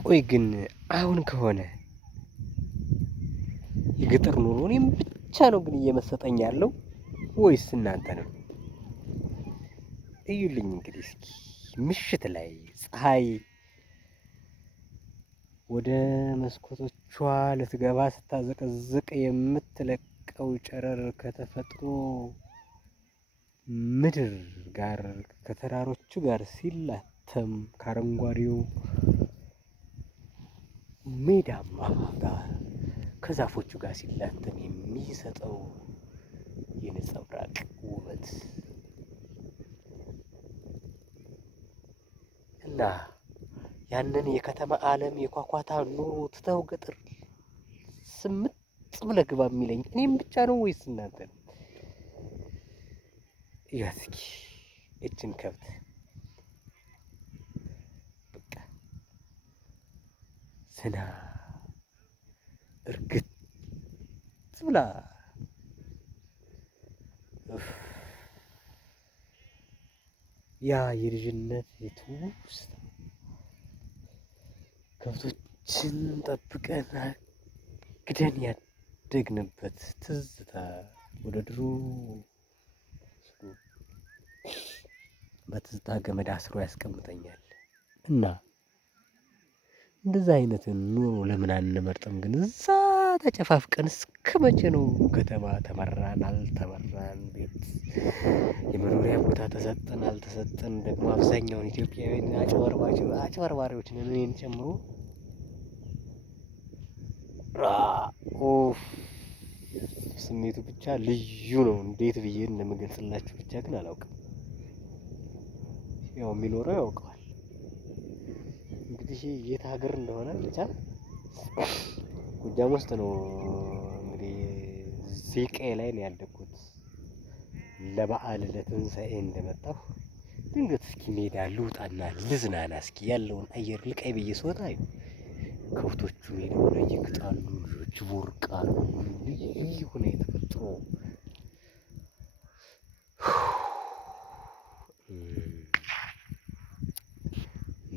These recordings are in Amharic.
ቆይ ግን አሁን ከሆነ የገጠር ኑሮ እኔም ብቻ ነው ግን እየመሰጠኝ ያለው ወይስ እናንተንም? እዩልኝ እንግዲህ እስኪ ምሽት ላይ ፀሐይ ወደ መስኮቶቿ ልትገባ ስታዘቀዝቅ የምትለቀው ጨረር ከተፈጥሮ ምድር ጋር ከተራሮቹ ጋር ሲላተም ከአረንጓዴው ሜዳማ ጋር ከዛፎቹ ጋር ሲላተም የሚሰጠው የነጸብራቅ ውበት እና ያንን የከተማ ዓለም የኳኳታ ኑሮ ትተው ገጠር ስምጥ ብለህ ግባ የሚለኝ እኔም ብቻ ነው ወይስ እናንተ ነው? እያት እስኪ እችን ከብት በቃ ስና እርግጥ ብላ ያ የልጅነት የትውስታ ከብቶችን ጠብቀን ግደን ያደግንበት ትዝታ ወደ ድሮ በትዝታ ገመድ አስሮ ያስቀምጠኛል። እና እንደዛ አይነት ኑሮ ለምን አንመርጥም? ግን እዛ ተጨፋፍቀን እስከ መቼ ነው? ከተማ ተመራን አልተመራን፣ ቤት የመኖሪያ ቦታ ተሰጠን አልተሰጠን፣ ደግሞ አብዛኛውን ኢትዮጵያውያን አጭበርባሪዎች ነን እኔን ጨምሮ። ኦፍ ስሜቱ ብቻ ልዩ ነው። እንዴት ብዬ እንደምገልጽላችሁ ብቻ ግን አላውቅም። ያው የሚኖረው ያውቀዋል። እንግዲህ የት ሀገር እንደሆነ ብቻ ጎጃም ውስጥ ነው። እንግዲህ እዚህ ቀዬ ላይ ነው ያደግኩት። ለበአል ለትንሳኤ እንደመጣሁ ድንገት እስኪ ሜዳ ልውጣና ልዝናና እስኪ ያለውን አየር ልቀይ ብዬ ስወጣ ከብቶቹ ሜዳው ላይ ይግጣሉ፣ ልጆች ይቦርቃሉ። ልዩ ሆነ የተፈጥሮ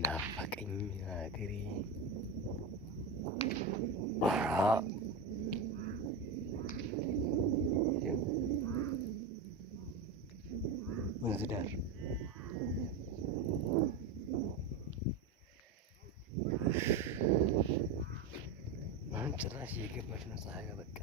ናፈቀኝ ሀገሬ። ወንዝ ዳር አሁን ጭራሽ እየገባች ነው ፀሐይዋ በቃ